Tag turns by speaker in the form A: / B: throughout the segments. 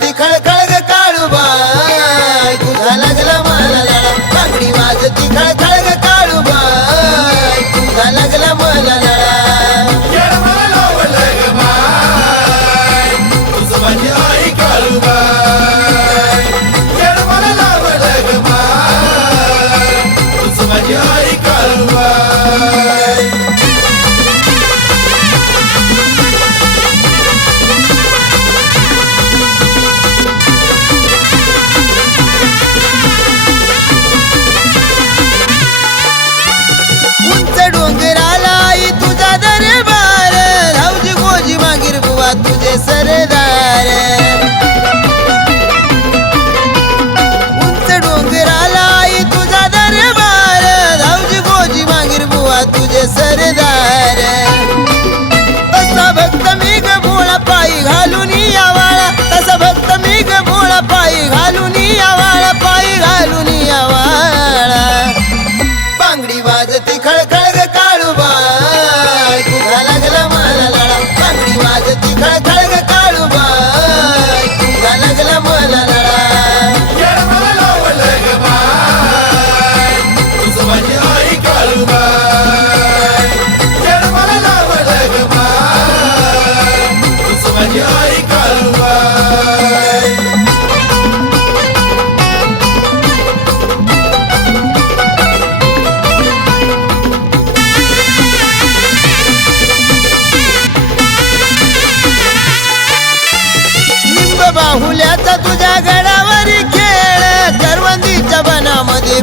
A: ती खळखळ काळूबा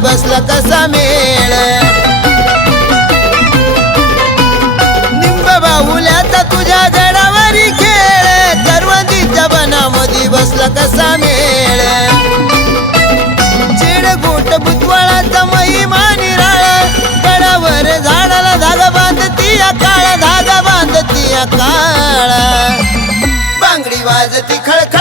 A: कसला कसा मेळ? निंब बाहुल्याचा तुझ्या गडावरी खेळ. करवंदीच्या बनामधी बसला कसा मेळ? चिड गोट भुतवाळाचा महिमा निराळ. गडावर झाडाला धागा बांधती या काळ धागा बांधती या काळ. बांगडी वाजती खळखळ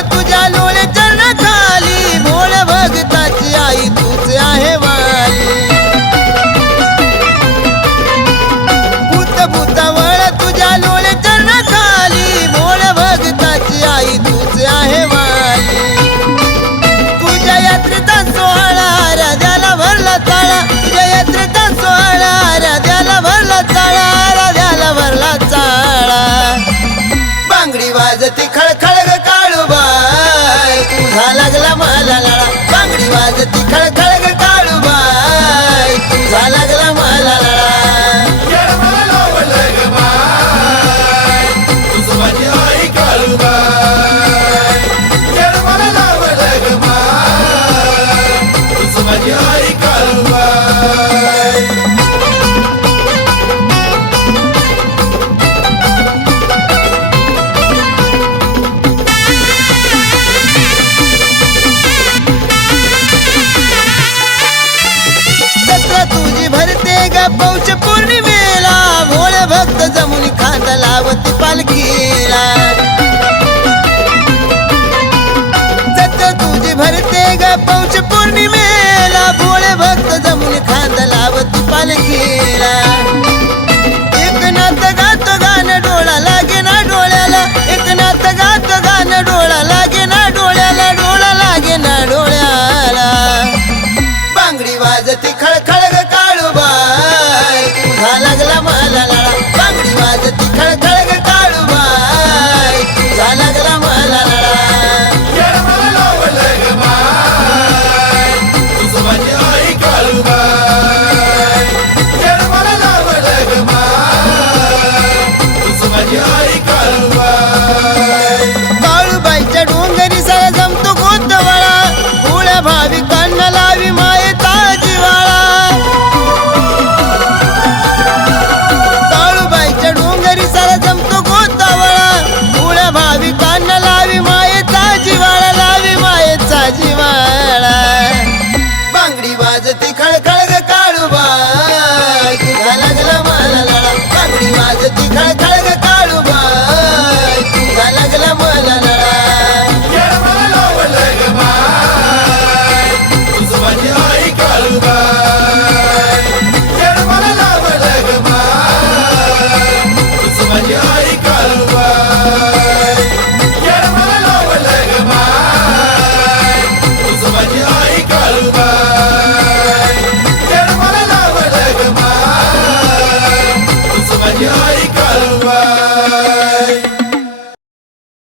A: तुझ्या